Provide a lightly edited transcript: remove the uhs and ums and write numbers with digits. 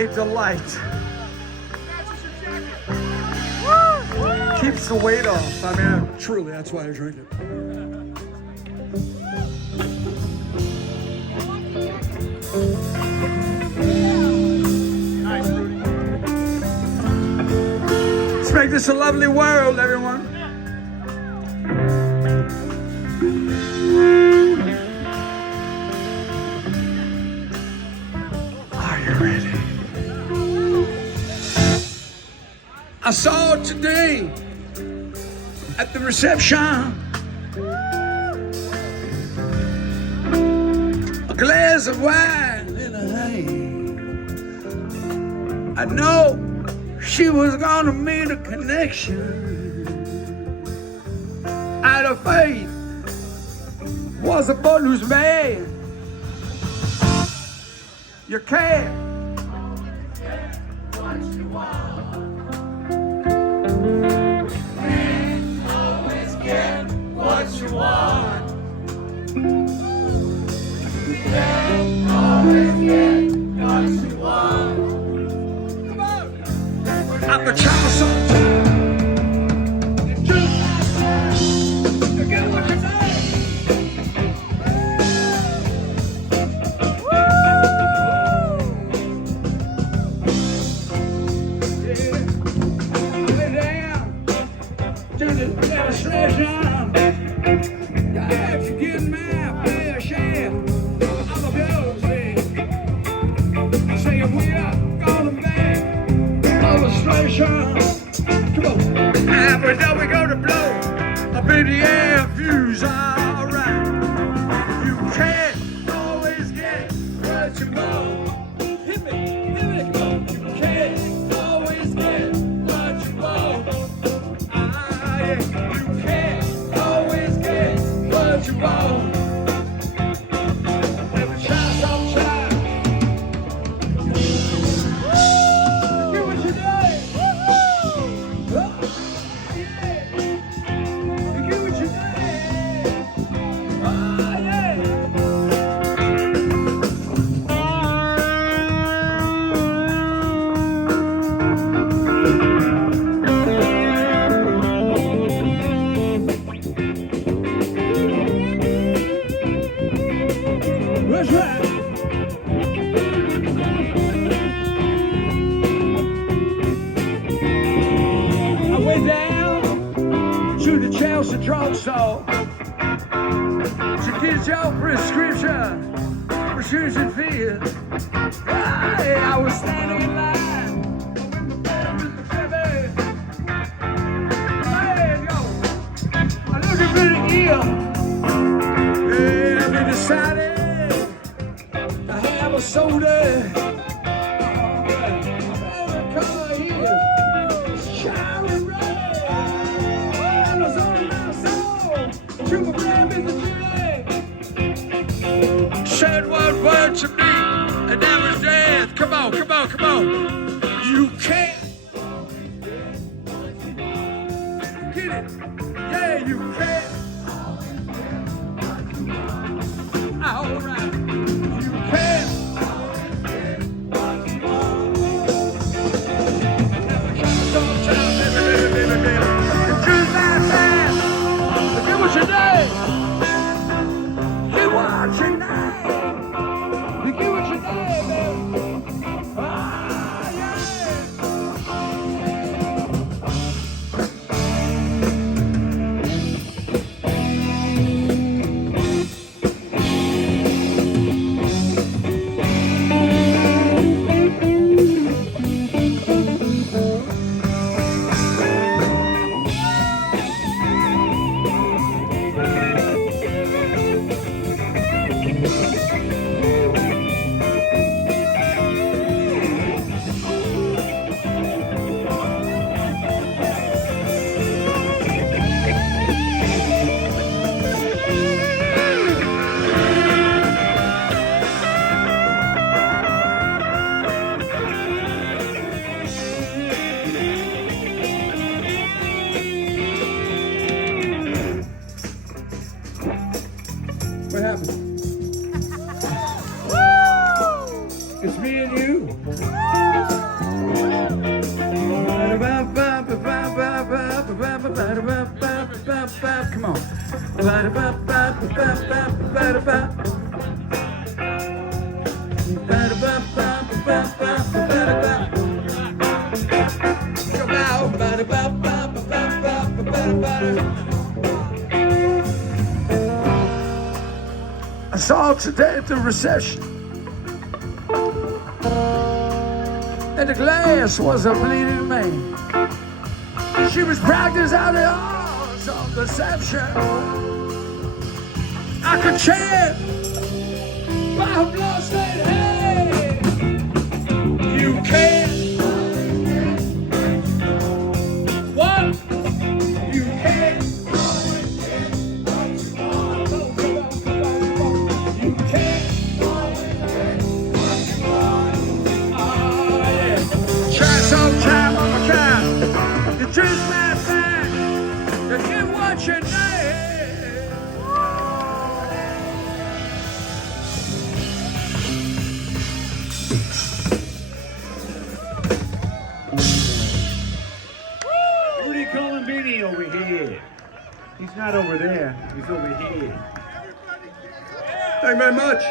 a delight. Keeps the weight off. I mean, truly, that's why I drink it. Nice, Rudy. Let's make this a lovely world, everyone. Are you ready? I saw it today at the reception. A glass of wine in her hand. I know she was gonna meet a connection. Out of faith was a footloose man. You can't what you want. What you want. You can't always get what you want. Come on. I'm the child sometimes. You just you get what you say. Woo! Yeah. Lay down to the demonstration. Got to get my fair share of the music. Saying we are gonna make illustration. Come on. But now we gonna blow up in the air, views alright. You can't always get what you want. Hit me, come on. You can't always get what you want. Yeah. You can't always get what you want. Every chance I'll try. Get what you need. Oh, yeah. You get what you need. Oh, yeah. That's right. I went down to the Chelsea drugstore to get your prescription filled. Hey, I was standing in line with the baby. Hey, yo, I'm looking pretty ill. Yeah, we decided to have a soda. Favorite color here is cherry red. And it's on my soul. Triple grab in the tree. Said one word to me, and that was death. Come on, come on, come on. You can't get it. Yeah, you can't. All right. You can't. Get what you need. Get what you need. You get what you need, man. Ah, yeah. What happened? It's me and you. I saw today at the recession, and the glass was a bleeding man. She was practicing out the arts of deception. I could chant by her blood-stained hand. You can't. What? You can't. You can't. Oh, yeah. Try sometime on my time. The truth might find that you what you need. Rudy Columbini over here. He's not over there. He's over here. Thank you very much.